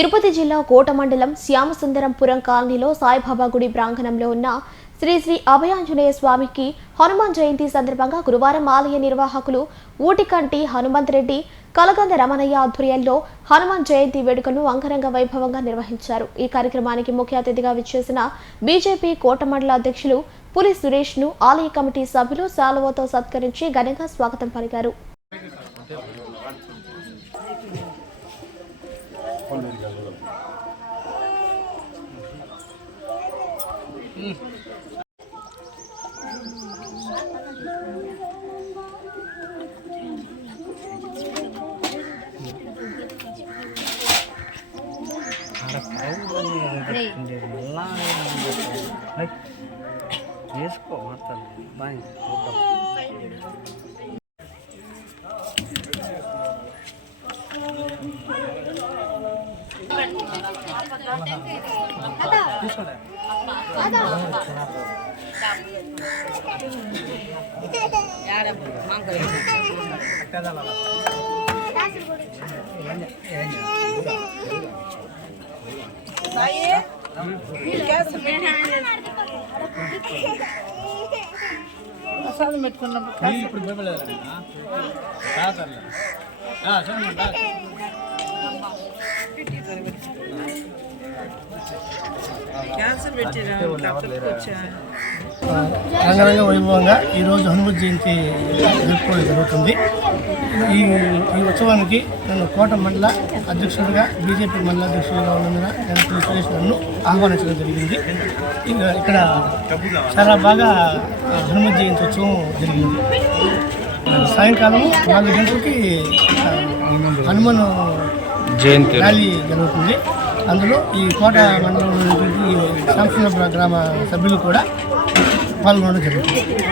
తిరుపతి జిల్లా కోట మండలం శ్యామసుందరంపురం కాలనీలో సాయిబాబా గుడి ప్రాంగణంలో ఉన్న శ్రీ శ్రీ అభయాంజనేయ స్వామికి హనుమాన్ జయంతి సందర్భంగా గురువారం ఆలయ నిర్వాహకులు ఊటికంటి హనుమంత్ రెడ్డి, కలగంద రమణయ్య ఆధ్వర్యంలో హనుమాన్ జయంతి వేడుకను అంగరంగ వైభవంగా నిర్వహించారు. ఈ కార్యక్రమానికి ముఖ్య అతిథిగా విచ్చేసిన బీజేపీ కోట మండల అధ్యక్షులు పులి సురేష్ ను ఆలయ కమిటీ సభ్యులు శాలువాతో సత్కరించి ఘనంగా స్వాగతం పలికారు. రంగరంగ వైభవంగా ఈరోజు హనుమత్ జయంతి జరుపుకోవడం జరుగుతుంది. ఈ ఉత్సవానికి నేను కోట మండల అధ్యక్షుడిగా, బీజేపీ మండల అధ్యక్షుడిగా ఉన్నందున నేను పులి సురేష్ నన్ను ఆహ్వానించడం జరిగింది. ఇక్కడ చాలా బాగా హనుమత్ జయంతి ఉత్సవం జరిగింది. సాయంకాలం 4 గంటలకి హనుమాన్ జయంతి ర్యాలీ జరుగుతుంది. అందులో ఈ కోట మండలంలో శ్యామసుందరపురం గ్రామ సభ్యులు కూడా పాల్గొనడం జరుగుతుంది.